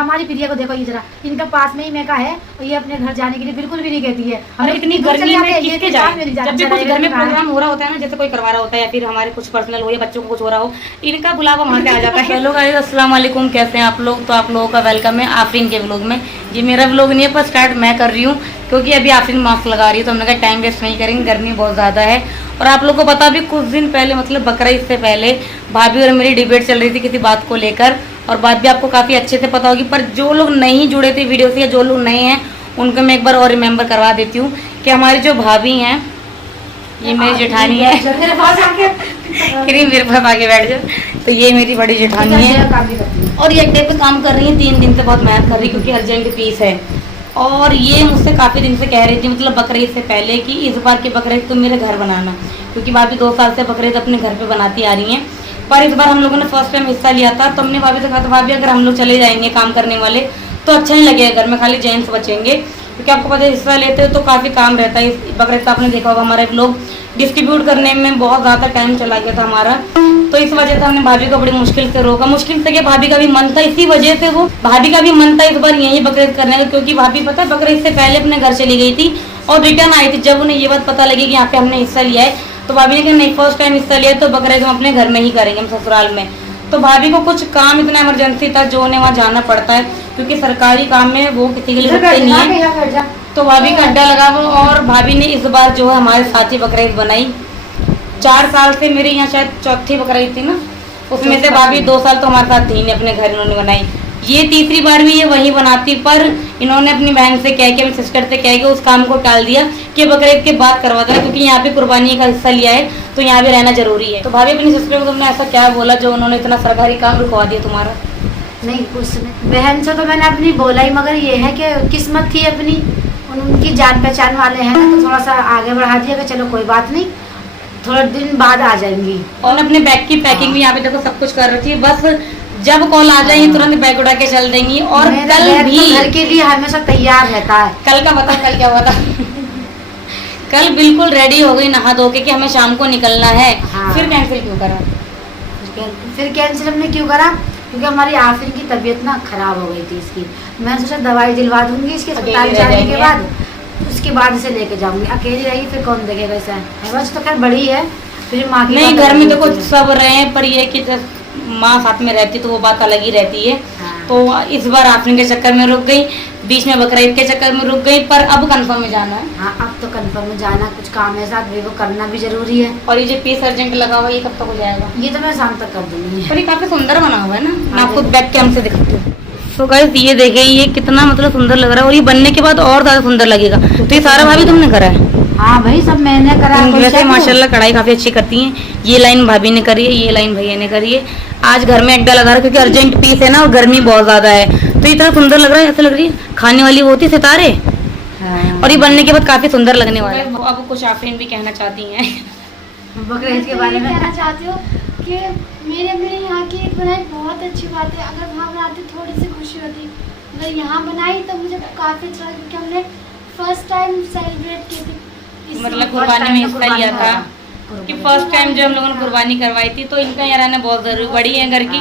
हमारी प्रिया को देखो, ये जरा इनका पास में ही मेका है और ये अपने घर जाने के लिए बिल्कुल भी नहीं कहती है। हमें इतनी गर्मी में किसके जाए, जब भी कुछ घर में प्रोग्राम हो रहा होता है ना, जैसे कोई करवा रहा होता है या फिर हमारे कुछ पर्सनल हो या बच्चों को कुछ हो रहा हो, इनका बुलावा वहाँ पे आ जाता है। हेलो गाइस, अस्सलाम वालेकुम, कैसे हैं आप लोग। तो आप लोगों का वेलकम है आफरीन के व्लॉग में। ये मेरा व्लॉग नहीं है पर स्टार्ट मैं कर रही हूँ क्योंकि अभी आफरीन मास्क लगा रही है, तो हमने कहा टाइम वेस्ट नहीं करेंगे, गर्मी बहुत ज़्यादा है। और आप लोगों को पता भी कुछ दिन पहले मतलब बकरीद से पहले भाभी और मेरी डिबेट चल रही थी किसी बात को लेकर, और बात भी आपको काफ़ी अच्छे से पता होगी। पर जो लोग नहीं जुड़े थे वीडियो से या जो लोग नए हैं उनको मैं एक बार और रिमेंबर करवा देती हूँ कि हमारी जो भाभी हैं, ये मेरी जेठानी है। मेरे पास आके बैठ जाओ। तो ये मेरी बड़ी जेठानी है और ये अड्डे पे काम कर रही है, 3 दिन से बहुत मेहनत कर रही है क्योंकि अर्जेंट पीस है। और ये मुझसे काफ़ी दिन से कह रही थी मतलब बकरीद से पहले कि इस बार की बकरीद तुम मेरे घर बनाना, क्योंकि भाभी 2 साल से बकरीद अपने घर पे बनाती आ रही हैं। पर इस बार हम लोगों ने फर्स्ट टाइम हिस्सा लिया था, तो हमने भाभी से कहा था भाभी अगर हम लोग चले जाएंगे काम करने वाले तो अच्छा नहीं लगेगा, घर में खाली जेंट्स बचेंगे, क्योंकि आपको पता है हिस्सा लेते हो तो काफ़ी काम रहता है। इस बकरीद का आपने देखा होगा हमारे लोग डिस्ट्रीब्यूट करने में बहुत ज़्यादा टाइम चला गया था हमारा, तो इस वजह से हमने भाभी को बड़ी मुश्किल से रोका। मुश्किल से क्या, भाभी का भी मन था, इसी वजह से वो भाभी का भी मन था इस बार यही बकरीद करने का, क्योंकि भाभी पता है बकरीद से पहले अपने घर चली गई थी और रिटर्न आई थी। जब उन्हें ये बात पता लगी कि यहाँ पे हमने हिस्सा लिया है तो भाभी ने कहा नहीं फर्स्ट टाइम हिस्सा लिया तो बकरीद हम अपने घर में ही करेंगे, हम ससुराल में। तो भाभी को कुछ काम इतना इमरजेंसी था जो उन्हें वहाँ जाना पड़ता है, क्योंकि सरकारी काम में वो किसी के लिए रुकते नहीं है। तो भाभी का अड्डा लगा वो, और भाभी ने इस बार जो है हमारे साथ ही बकरीद बनाई। 4 साल से मेरे यहाँ शायद चौथी बकरीद थी ना, उसमें से भाभी 2 साल तो हमारे साथ थी नहीं, अपने घर इन्होंने बनाई। ये तीसरी बार भी ये वही बनाती, पर इन्होंने अपनी बहन से कह के, अपनी सिस्टर से कह के उस काम को टाल दिया कि बकरीद के बाद करवा देना, क्योंकि यहाँ पे कुर्बानी का हिस्सा लिया है तो यहाँ भी रहना जरूरी है। तो भाभी अपनी सिस्टर को तुमने ऐसा क्या बोला जो उन्होंने इतना सरकारी काम रुकवा दिया तुम्हारा? नहीं कुछ नहीं, बहन से तो मैंने अपनी बोला ही, मगर ये है कि किस्मत थी अपनी, उनकी जान पहचान वाले हैं ना, तो थोड़ा सा आगे बढ़ा दिया कि चलो कोई बात नहीं, थोड़ा दिन बाद आ जाएंगी। और अपने बैग की पैकिंग भी यहाँ पे देखो सब कुछ कर रखी है, बस जब कॉल आ जाएगी तुरंत बैग उठा के चल देंगी। और कल भी घर के लिए हमेशा तैयार रहता है। कल का बता, कल क्या हुआ था? कल बिल्कुल रेडी हो गई नहा धो के कि हमें शाम को निकलना है। हाँ। फिर कैंसिल क्यों करा? फिर कैंसिल हमने क्यों करा, क्योंकि हमारी आफरीन की तबीयत ना खराब हो गई थी इसकी। मैंने सोचा दवाई दिलवा दूंगी इसके अस्पताल जाने के बाद, उसके बाद इसे लेके जाऊंगी। अकेली रही फिर कौन देखेगा इसे, बस तो खैर बड़ी है, फिर माँ की नहीं घर में देखो सब रहे हैं, पर ये कि माँ साथ में रहती तो वो बात अलग ही रहती है। हाँ। तो इस बार आफरीन के चक्कर में रुक गई, बीच में बकरीद के चक्कर में रुक गई, पर अब कंफर्म में जाना है। हाँ अब तो कंफर्म में जाना, कुछ काम है साथ भी, वो करना भी जरूरी है। और ये जो पीस अर्जेंट लगा हुआ ये कब तक हो जाएगा? ये तो मैं शाम तक कर दूंगी। पर ये काफी सुंदर बना हुआ है ना, मैं हाँ, आपको बैक कैम से दिखाती हूँ। तो गाइस ये देखें ये कितना मतलब सुंदर लग रहा है, और ये बनने के बाद और ज्यादा सुंदर लगेगा। तो ये सारा भाभी तुमने करा है? हाँ भाई सब मैंने करा। वैसे माशाल्लाह कढ़ाई काफी अच्छी करती हैं। ये लाइन भाभी ने करी है, ये लाइन भैया ने करी है। आज घर में अड्डा लगा रहा है क्योंकि अर्जेंट पीस है ना और गर्मी बहुत ज्यादा है, तो इतना सुंदर लग रहा है, ऐसा लग रही है खाने वाली वो होती सितारे। हाँ। और ये बनने के बाद काफी सुंदर लगने वाला है। अब कुछ आफरीन भी कहना चाहती हैं बकरीद के बारे में कहना चाहती हूँ कि मेरे यहाँ की ईद बनाई बहुत अच्छी बात है। अगर वहाँ बनाती थोड़ी सी खुशी होती, अगर यहाँ बनाई तो मुझे काफ़ी अच्छा लगा, क्योंकि हमने फर्स्ट टाइम सेलिब्रेट की थी, मतलब कुर्बानी में हिस्सा लिया था कि फर्स्ट टाइम जो हम लोगों ने कुर्बानी करवाई थी, तो इनका यहाँ रहना बहुत जरूरी बड़ी है घर की।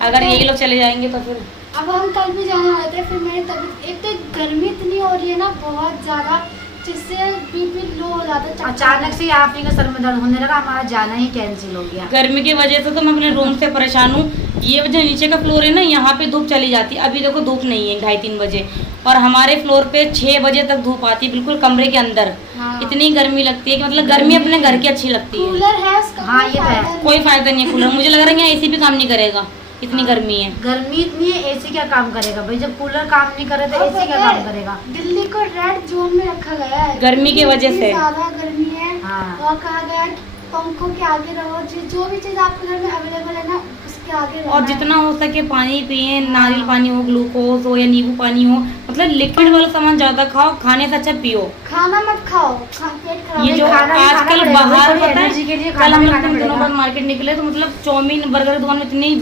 अगर यही लोग चले जाएंगे तो फिर अब हम कल भी जाने वाले थे, फिर मेरी तबीयत, एक तो गर्मी इतनी हो रही है ना बहुत ज़्यादा, जिससे बीपी लो हो जाता है। अचानक से आफरीन का सर में दर्द होने लगा, हमारा जाना ही कैंसिल हो गया गर्मी की वजह से। तो मैं अपने रूम से परेशान हूँ। ये जो नीचे का फ्लोर है ना, यहाँ पे धूप चली जाती है, अभी देखो धूप नहीं है 2:30-3 बजे, और हमारे फ्लोर पे 6 बजे तक धूप आती है बिल्कुल कमरे के अंदर। हाँ। इतनी गर्मी लगती है कि मतलब गर्मी अपने घर की अच्छी लगती है। कूलर है उसका हाँ, ये तो है। कोई फायदा नहीं है कूलर, मुझे लग रहा है यहाँ एसी भी काम नहीं करेगा, इतनी गर्मी है। गर्मी इतनी है, एसी क्या काम करेगा भाई, जब कूलर काम नहीं करे तो एसी क्या काम करेगा। दिल्ली को रेड जोन में रखा गया है गर्मी की वजह से। ज्यादा गर्मी है। हाँ। और कहा गया कि पंखों के आगे रहो, जो भी चीज आपके घर में अवेलेबल है ना उसके आगे रहना और है। जितना हो सके पानी पिए, नारियल पानी हो, ग्लूकोज हो या नींबू पानी हो, मतलब लिक्विड वाला सामान ज्यादा खाओ, खाने से अच्छा पियो। खाना मत खाओ, पेट खराब ये जो खाना भी खाना आजकल पड़ेगा, बाहर थोड़ी पता एनर्जी के लिए है, कल खाना हम भी लोग खाना 3 दिनों पड़ेगा। बाद मार्केट निकले तो मतलब चाउमीन बर्गर दुकान में इतनी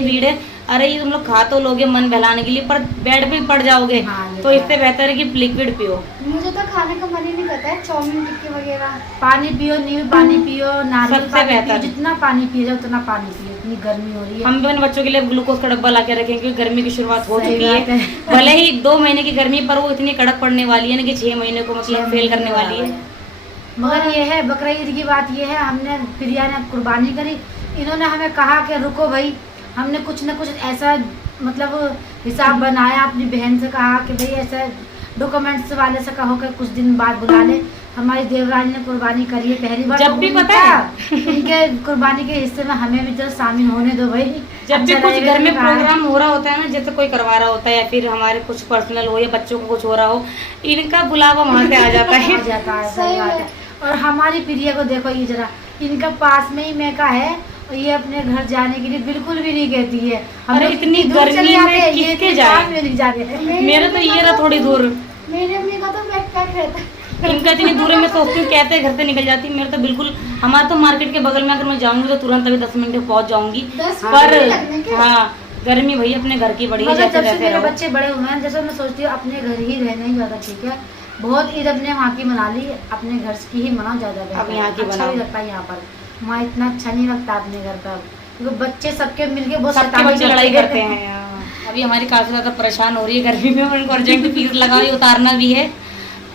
भीड़ है। अरे ये तुम लोग खा तो लोगे मन बहलाने के लिए, पर बेड पे पड़ जाओगे। हाँ, तो इससे बेहतर है कि लिक्विड पियो। मुझे तो खाने का मन ही नहीं करता है, चाउमीन टिक्की वगैरह। पानी पियो, नींबू पानी पियो, नारियल सबसे पानी पियो, बेहतर। जितना पानी पिए जाओ उतना पानी पियो, इतनी गर्मी हो रही है। हम भी अपने बच्चों के लिए ग्लूकोज का डब्बा ला के रखेंगे क्योंकि गर्मी की शुरुआत हो सही चुकी बात है। है। भले ही 2 महीने की गर्मी पर वो इतनी कड़क पड़ने वाली है ना कि 6 महीने को मतलब फेल करने वाली है। मगर ये है बकरा ईद की बात ये है, हमने प्रिया ने कुर्बानी करी, इन्होंने हमें कहा कि रुको भाई, हमने कुछ न कुछ ऐसा मतलब हिसाब बनाया, अपनी बहन से कहा कि भाई ऐसा डॉक्यूमेंट्स वाले से कहो कि कुछ दिन बाद बुला ले। हमारी देवरानी ने कुर्बानी करी है पहली बार। जब भी पता है इनके कुर्बानी के हिस्से में हमें भी जरा शामिल होने दो भाई। जब भी अच्छा कुछ लगेगा घर में तो कहा है। प्रोग्राम हो रहा होता है ना, जैसे कोई करवा रहा होता है या फिर हमारे कुछ पर्सनल हो या बच्चों को कुछ हो रहा हो, इनका बुलावा वहाँ से आ जाता है। आ जाता है, सही सही बात है। है। और हमारी प्रिया को देखो, ये जरा इनका पास में ही मेका है और ये अपने घर जाने के लिए बिल्कुल भी नहीं कहती है। हम अरे लोग इतनी दूर चले गर्मी जाते में हैं, ये किसके इतने जाए? काम में नहीं जाते हैं। मेरा तो ये रहा थोड़ी दूर, मेरी अम्मी का तो बैकपैक रहता है। इनका इतनी दूर है। मैं सोचती हूँ कहते हैं घर से निकल जाती, मेरा तो बिल्कुल, हमारा तो मार्केट के बगल में अगर मैं जाऊंगी तो तुरंत अभी 10 मिनट में पहुंच जाऊंगी। 10 पर मिनट लगने के। हाँ, गर्मी भैया अपने घर की बड़ी है, मगर जैसे जब से जैसे मेरे रहो। बच्चे बड़े हुए हैं, जैसे मैं सोचती हूँ अपने घर ही रहना ही ज्यादा ठीक है। बहुत ईद अपने वहाँ की मना ली, अपने घर की ही मनाओ ज्यादा बेहतर अब यहाँ की है। अच्छा बनाओ। भी लगता है यहाँ पर, वहाँ इतना अच्छा नहीं लगता अपने घर पर, क्योंकि बच्चे सबके मिलके बहुत सबके शैतानी बच्चे लड़ाई करते हैं। हाँ। अभी हमारी काफी ज्यादा परेशान हो रही है गर्मी में, और इनको अर्जेंट फीस लगाई उतारना भी है,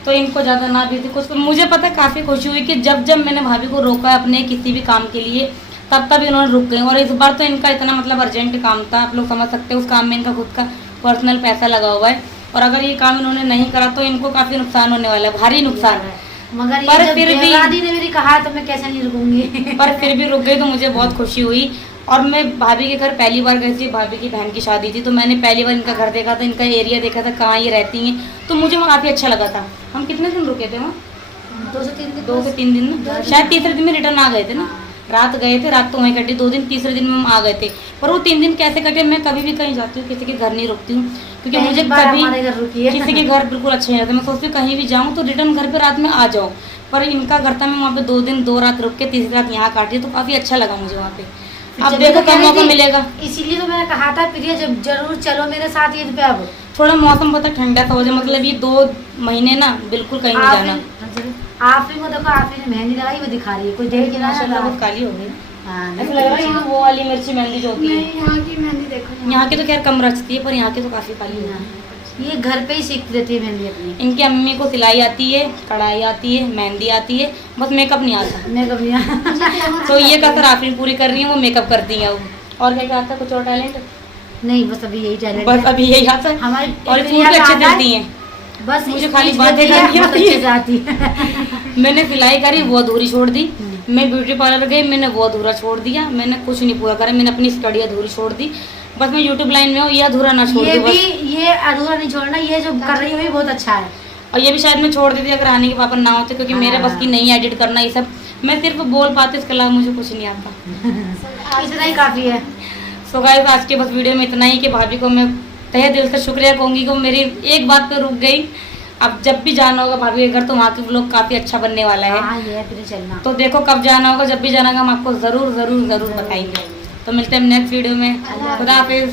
तो इनको ज्यादा ना भी थी कुछ। मुझे पता है काफी खुशी हुई कि जब जब मैंने भाभी को रोका अपने किसी भी काम के लिए, तब तब इन्होंने रुक गए। और इस बार तो इनका इतना मतलब अर्जेंट काम था, आप लोग समझ सकते हैं, उस काम में इनका खुद का पर्सनल पैसा लगा हुआ है, और अगर ये काम इन्होंने नहीं करा तो इनको काफी नुकसान होने वाला है, भारी नुकसान है। मगर पर ये जब फिर भी- देवरानी ने मेरी कहा तो मैं कैसे नहीं रुकूंगी। पर फिर भी रुक गई तो मुझे बहुत खुशी हुई। और मैं भाभी के घर पहली बार गई थी, भाभी की बहन की शादी थी, तो मैंने पहली बार इनका घर देखा था, इनका एरिया देखा था, कहाँ ये रहती हैं, तो मुझे वहाँ काफ़ी अच्छा लगा था। हम कितने दिन रुके थे वहाँ? 2 से 3 दिन 2 से 3 दिन ना, शायद तीसरे दिन में रिटर्न आ गए थे ना। रात गए थे, रात तो वहीं कटी, 2 दिन, तीसरे दिन में हम आ गए थे। पर वो 3 दिन कैसे कटे, मैं कभी भी कहीं जाती हूँ किसी के घर नहीं रुकती हूँ, क्योंकि मुझे पहली बार कभी हमारे घर रुकी है। किसी के घर बिल्कुल अच्छे नहीं लगते। मैं सोचती हूँ कहीं भी जाऊँ तो रिटर्न घर पे रात में आ जाओ, पर इनका घर था, मैं वहाँ पे 2 दिन 2 रात रुक के तीसरी रात यहाँ काटी, तो काफ़ी अच्छा लगा मुझे वहाँ पे। अब जब देखो मैं कब कह रही मौका थी, मिलेगा। इसीलिए तो मैंने कहा था प्रिया जब जरूर चलो मेरे साथ ईद पे। अब थोड़ा मौसम पता ठंडा सा हो जाए, मतलब ये 2 महीने ना बिल्कुल कहीं नहीं जाना। आफरी को देखो, आफरी ने मेहंदी लगाई वो दिखा रही है, कोई देख के ना माशाल्लाह बहुत काली हो गई। हाँ, ऐसा लग रहा है ये वो वाली मिर्ची मेहंदी जो होती है। नहीं, यहाँ की मेहंदी देखो। यहाँ की तो खैर कम रचती है, पर यहाँ की तो काफी काली है। ये घर पे ही सीख देती है मेहंदी अपनी। इनकी अम्मी को सिलाई आती है, कढ़ाई आती है, मेहंदी आती है, बस मेकअप नहीं आता। मैं कभी तो ये कसर आफरीन पूरी कर रही है, वो मेकअप करती है। और क्या क्या आता है, कुछ और टैलेंट? नहीं, बस अभी यही टैलेंट बस है अभी यही आता है। हमारी। और प्रिया सूट भी का अच्छे आता है, सिलती हैं। बस मुझे मुझे खाली खाली बातें बातें करनी आती है। आती है। मैंने सिलाई करी, वो अधूरी छोड़ दी। मैं ब्यूटी पार्लर गई, मैंने वो अधूरा छोड़ दिया। मैंने कुछ नहीं पूरा करा, मैंने अपनी स्टडी अधूरी छोड़ दी। बस मैं यूट्यूब लाइन में हूँ, ये अधूरा ना छोड़ ये दूँ भी, बस। ये अधूरा नहीं छोड़ना, ये जो कर रही है भी बहुत अच्छा है। और ये भी शायद मैं छोड़ देती अगर आने के पापा ना होते, क्योंकि मेरे हाँ। बस की नहीं एडिट करना ये सब। मैं सिर्फ बोल पाती, इसके अलावा मुझे कुछ नहीं आता। इतना ही काफी है। सो गाइस, आज के बस वीडियो में इतना ही कि भाभी को मैं तहे दिल से शुक्रिया कहूँगी कि वो मेरी एक बात पे रुक गई। अब जब भी जाना होगा भाभी के घर तो वहाँ के व्लॉग काफ़ी अच्छा बनने वाला है। हाँ, ये फिर चलना। तो देखो कब जाना होगा, जब भी जाना होगा हम आपको ज़रूर ज़रूर ज़रूर बताएंगे। तो मिलते हैं नेक्स्ट वीडियो में। खुदा हाफिज़।